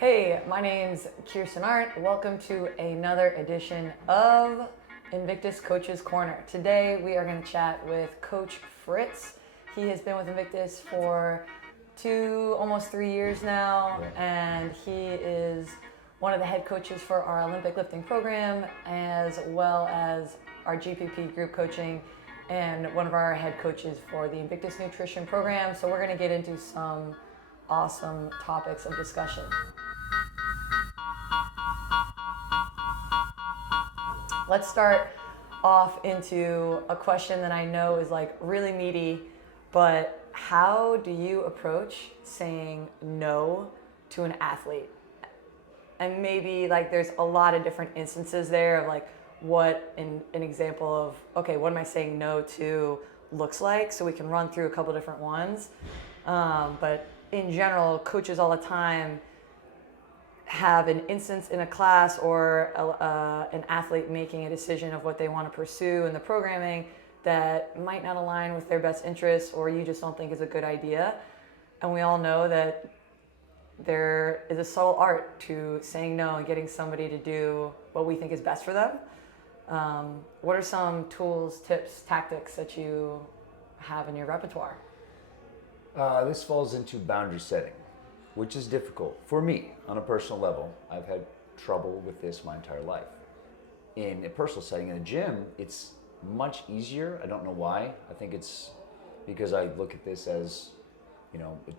Hey, my name's Kirsten Art. Welcome to another edition of Invictus Coach's Corner. Today we are going to chat with Coach Fritz. He has been with Invictus for almost 3 years now, and he is one of the head coaches for our Olympic lifting program, as well as our GPP group coaching, and one of our head coaches for the Invictus nutrition program. So we're going to get into some awesome topics of discussion. Let's start off into a question that I know is like really meaty, but how do you approach saying no to an athlete? And maybe like there's a lot of different instances there of like what an example of, okay, what am I saying no to looks like, so we can run through a couple different ones. But in general, coaches all the time have an instance in a class or an athlete making a decision of what they want to pursue in the programming that might not align with their best interests, or you just don't think is a good idea. And we all know that there is a subtle art to saying no and getting somebody to do what we think is best for them. What are some tools, tips, tactics that you have in your repertoire? This falls into boundary setting, which is difficult for me on a personal level. I've had trouble with this my entire life. In a personal setting, in a gym, it's much easier. I don't know why. I think it's because I look at this as,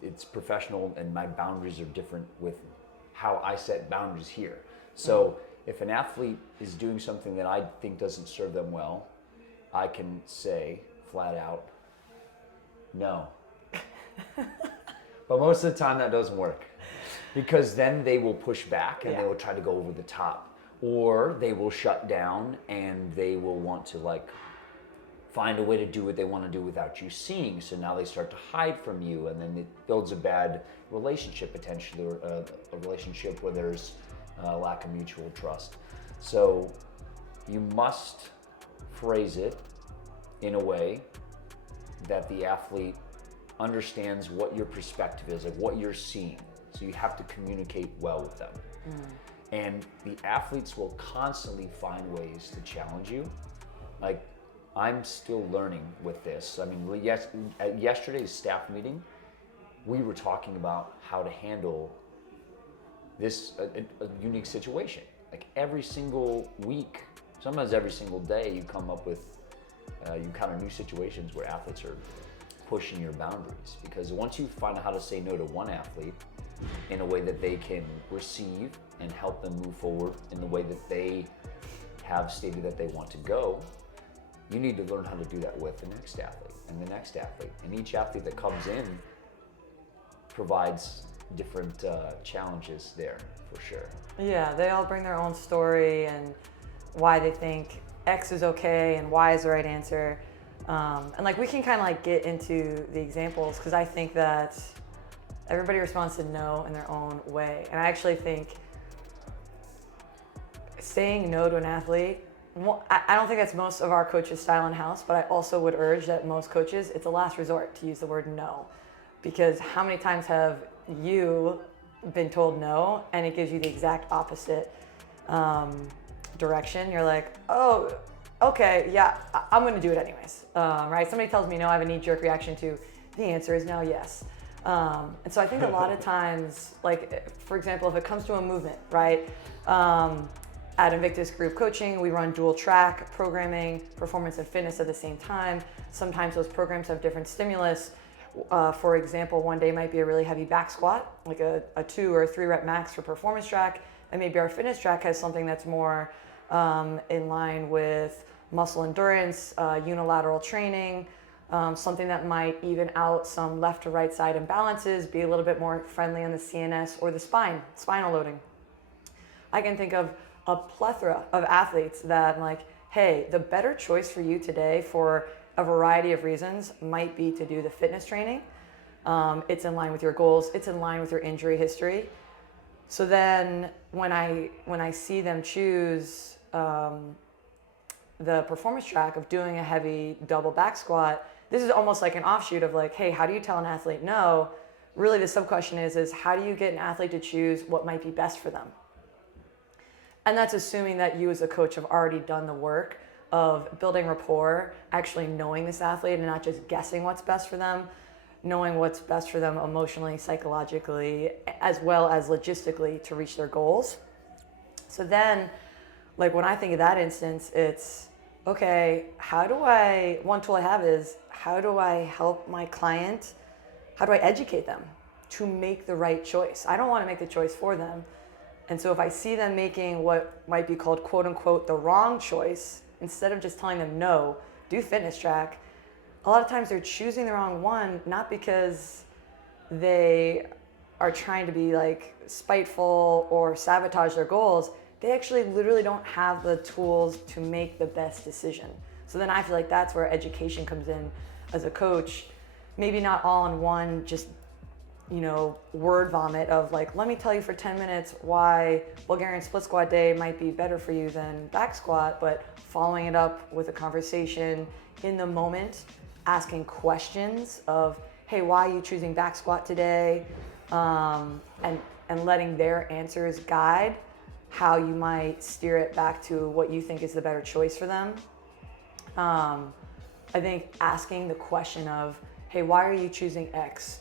it's professional and my boundaries are different with how I set boundaries here. So if an athlete is doing something that I think doesn't serve them well, I can say flat out, no. But most of the time that doesn't work, because then they will push back and they will try to go over the top, or they will shut down and they will want to find a way to do what they want to do without you seeing. So now they start to hide from you, and then it builds a bad relationship potentially, or a relationship where there's a lack of mutual trust. So you must phrase it in a way that the athlete understands what your perspective is, like what you're seeing. So you have to communicate well with them. And the athletes will constantly find ways to challenge you. Like, I'm still learning with this. I mean, yes, at yesterday's staff meeting, we were talking about how to handle this a unique situation. Like every single week, sometimes every single day, you come up with, you encounter new situations where athletes are pushing your boundaries, because once you find out how to say no to one athlete in a way that they can receive and help them move forward in the way that they have stated that they want to go, you need to learn how to do that with the next athlete and the next athlete. And each athlete that comes in provides different challenges there, for sure. Yeah, they all bring their own story and why they think X is okay and Y is the right answer. And we can kind of get into the examples, because I think that everybody responds to no in their own way. And I actually think saying no to an athlete, I don't think that's most of our coaches' style in-house, but I also would urge that most coaches, it's a last resort to use the word no. Because how many times have you been told no and it gives you the exact opposite direction? You're like, oh, okay, yeah, I'm gonna do it anyways, right? Somebody tells me no, I have a knee-jerk reaction to, the answer is now yes. And so I think a lot of times, for example, if it comes to a movement, right? At Invictus group coaching, we run dual track programming, performance and fitness at the same time. Sometimes those programs have different stimulus. For example, one day might be a really heavy back squat, like a 2 or 3 rep max for performance track, and maybe our fitness track has something that's more in line with muscle endurance, unilateral training, something that might even out some left to right side imbalances, be a little bit more friendly on the CNS or the spinal loading. I can think of a plethora of athletes that I'm like, hey, the better choice for you today for a variety of reasons might be to do the fitness training. It's in line with your goals. It's in line with your injury history. So then when I see them choose the performance track of doing a heavy double back squat, this is almost like an offshoot of hey, how do you tell an athlete no really the sub-question is how do you get an athlete to choose what might be best for them? And that's assuming that you as a coach have already done the work of building rapport, actually knowing this athlete and not just guessing what's best for them, knowing what's best for them emotionally, psychologically, as well as logistically to reach their goals. So then, like when I think of that instance, it's, okay, one tool I have is, how do I help my client, how do I educate them to make the right choice? I don't want to make the choice for them. And so if I see them making what might be called quote unquote the wrong choice, instead of just telling them no, do fitness track, a lot of times they're choosing the wrong one, not because they are trying to be like spiteful or sabotage their goals. They actually literally don't have the tools to make the best decision. So then I feel like that's where education comes in as a coach. Maybe not all in one, just word vomit of like, let me tell you for 10 minutes why Bulgarian split squat day might be better for you than back squat, but following it up with a conversation in the moment, asking questions of, hey, why are you choosing back squat today? And letting their answers guide how you might steer it back to what you think is the better choice for them. I think asking the question of, hey, why are you choosing X?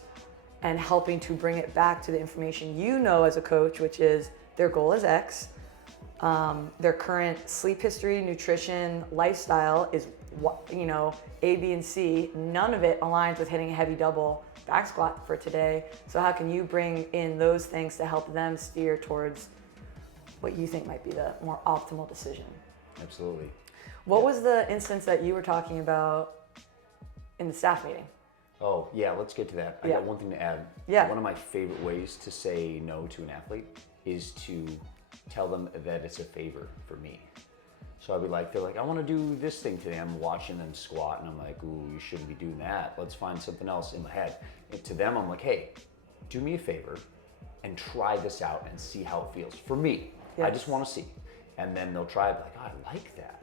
And helping to bring it back to the information you know as a coach, which is their goal is X. Their current sleep history, nutrition, lifestyle is A, B, and C. None of it aligns with hitting a heavy double back squat for today. So how can you bring in those things to help them steer towards what you think might be the more optimal decision? Absolutely. What was the instance that you were talking about in the staff meeting? Oh, yeah, let's get to that. I got one thing to add. Yeah. One of my favorite ways to say no to an athlete is to tell them that it's a favor for me. So I'd be like, they're like, I want to do this thing today. I'm watching them squat and I'm like, ooh, you shouldn't be doing that. Let's find something else in my head. And to them, I'm like, hey, do me a favor and try this out and see how it feels. For me, yes. I just want to see. And then they'll try it, like, oh, I like that.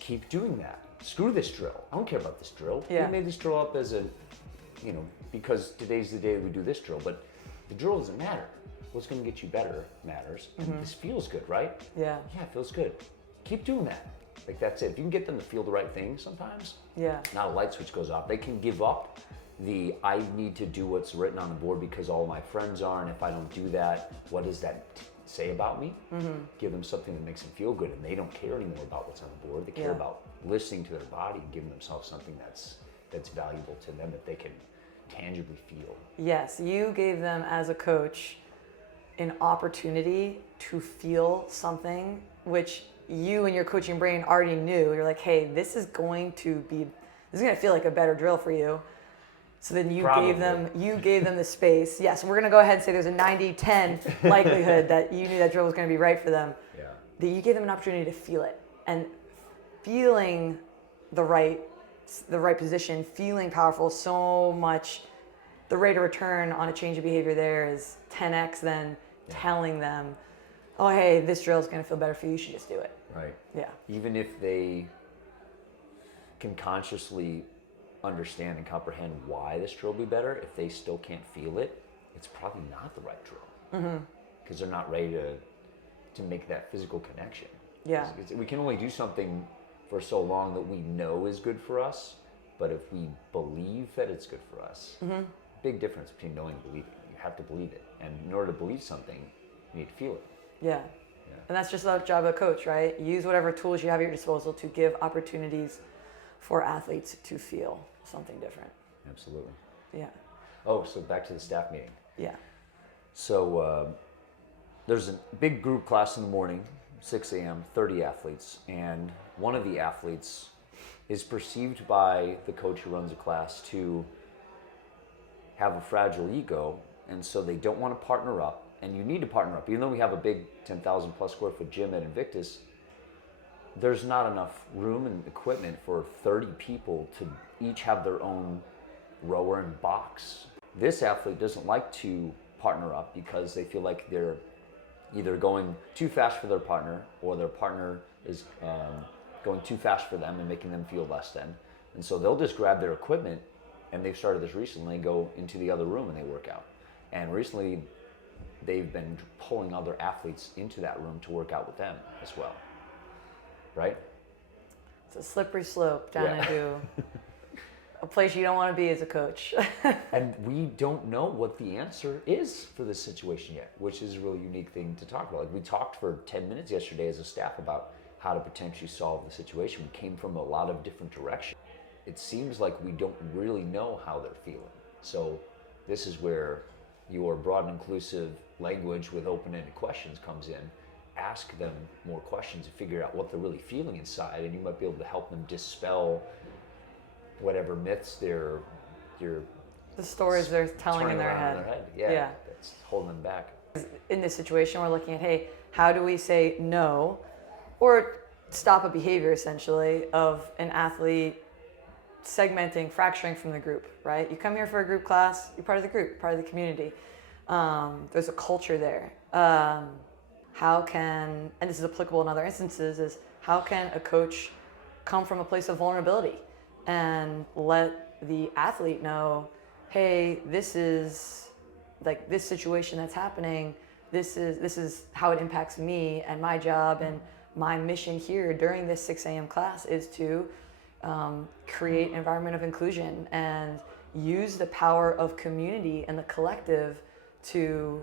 Keep doing that. Screw this drill. I don't care about this drill. Yeah. We made this drill up as a, because today's the day we do this drill, but the drill doesn't matter. What's going to get you better matters. And this feels good, right? Yeah. Yeah, it feels good. Keep doing that. Like, that's it. If you can get them to feel the right thing sometimes, not a light switch goes off. They can give up the, I need to do what's written on the board because all my friends are, and if I don't do that, what does that say about me? Give them something that makes them feel good, and they don't care anymore about what's on the board. They care about listening to their body and giving themselves something that's valuable to them that they can tangibly feel. Yes, you gave them as a coach an opportunity to feel something which you and your coaching brain already knew. You're like, hey, this is going to feel like a better drill for you. So then you gave them the space. Yes, we're gonna go ahead and say there's a 90-10 likelihood that you knew that drill was gonna be right for them. Yeah. That you gave them an opportunity to feel it, and feeling the right position, feeling powerful so much. The rate of return on a change of behavior there is 10x than telling them, oh, hey, this drill is gonna feel better for you. You should just do it. Right. Yeah. Even if they can consciously understand and comprehend why this drill will be better, if they still can't feel it, it's probably not the right drill. Because they're not ready to make that physical connection. Yeah. We can only do something for so long that we know is good for us, but if we believe that it's good for us, big difference between knowing and believing. You have to believe it. And in order to believe something, you need to feel it. Yeah. And that's just the job of a coach, right? Use whatever tools you have at your disposal to give opportunities for athletes to feel something different. Absolutely. Yeah. Oh, so back to the staff meeting. Yeah. So there's a big group class in the morning, 6 a.m., 30 athletes, and one of the athletes is perceived by the coach who runs the class to have a fragile ego, and so they don't want to partner up, and you need to partner up. Even though we have a big 10,000 plus square foot gym at Invictus, there's not enough room and equipment for 30 people to each have their own rower and box. This athlete doesn't like to partner up because they feel like they're either going too fast for their partner, or their partner is going too fast for them and making them feel less than. And so they'll just grab their equipment and they've started this recently, go into the other room and they work out. And recently, they've been pulling other athletes into that room to work out with them as well, right? It's a slippery slope down into a place you don't want to be as a coach. And we don't know what the answer is for this situation yet, which is a really unique thing to talk about. Like, we talked for 10 minutes yesterday as a staff about how to potentially solve the situation. We came from a lot of different directions. It seems like we don't really know how they're feeling. So this is where your broad and inclusive language with open-ended questions comes in. Ask them more questions and figure out what they're really feeling inside, and you might be able to help them dispel whatever myths the stories they're telling in their head. Yeah, that's holding them back. In this situation, we're looking at, hey, how do we say no or stop a behavior essentially of an athlete segmenting, fracturing from the group, right? You come here for a group class, you're part of the group, part of the community. There's a culture there. How can, and this is applicable in other instances, is how can a coach come from a place of vulnerability and let the athlete know, hey, this is like this situation that's happening, this is how it impacts me and my job, and my mission here during this 6 a.m. class is to create an environment of inclusion and use the power of community and the collective to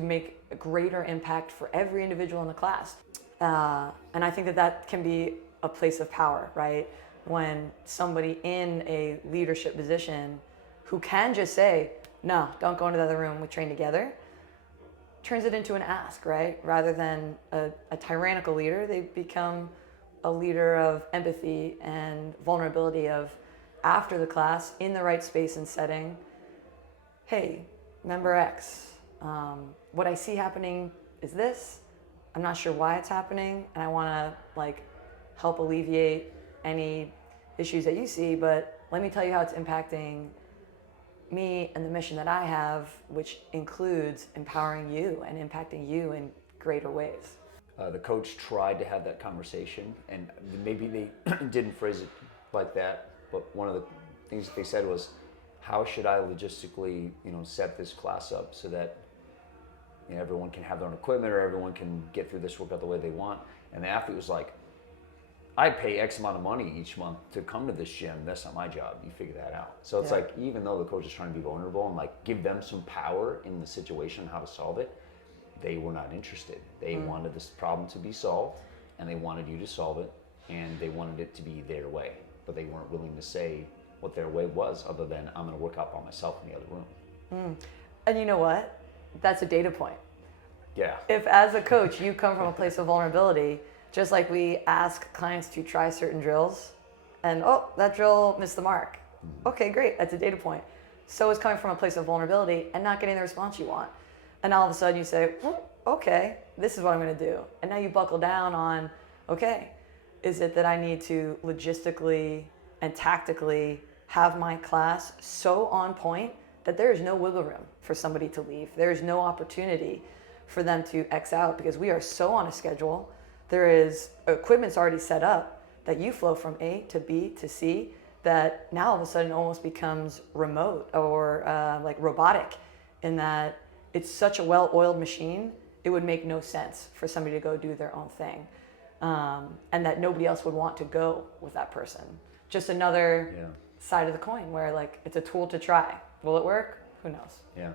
make a greater impact for every individual in the class. And I think that can be a place of power, right? When somebody in a leadership position who can just say, no, don't go into the other room, we train together, turns it into an ask, right? Rather than a tyrannical leader, they become a leader of empathy and vulnerability of, after the class, in the right space and setting, hey, member X, what I see happening is this. I'm not sure why it's happening, and I want to help alleviate any issues that you see, but let me tell you how it's impacting me and the mission that I have, which includes empowering you and impacting you in greater ways. The coach tried to have that conversation, and maybe they didn't phrase it like that, but one of the things that they said was, how should I logistically, set this class up so that everyone can have their own equipment or everyone can get through this workout the way they want? And the athlete was like, I pay X amount of money each month to come to this gym. That's not my job. You figure that out. So it's like, even though the coach is trying to be vulnerable and give them some power in the situation, how to solve it, they were not interested. They wanted this problem to be solved, and they wanted you to solve it, and they wanted it to be their way. But they weren't willing to say what their way was, other than, I'm going to work out by myself in the other room. And you know what? That's a data point. Yeah. If as a coach, you come from a place of vulnerability, just like we ask clients to try certain drills, and that drill missed the mark. Okay, great, that's a data point. So is coming from a place of vulnerability and not getting the response you want. And all of a sudden you say, okay, this is what I'm gonna do. And now you buckle down on, okay, is it that I need to logistically and tactically have my class so on point that there is no wiggle room for somebody to leave. There is no opportunity for them to X out, because we are so on a schedule. There is equipment's already set up that you flow from A to B to C, that now all of a sudden almost becomes remote or robotic, in that it's such a well-oiled machine, it would make no sense for somebody to go do their own thing. And that nobody else would want to go with that person. Just another side of the coin where it's a tool to try. Will it work? Who knows? Yeah.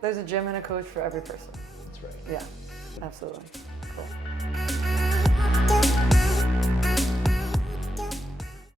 There's a gym and a coach for every person. That's right. Yeah, absolutely. Cool.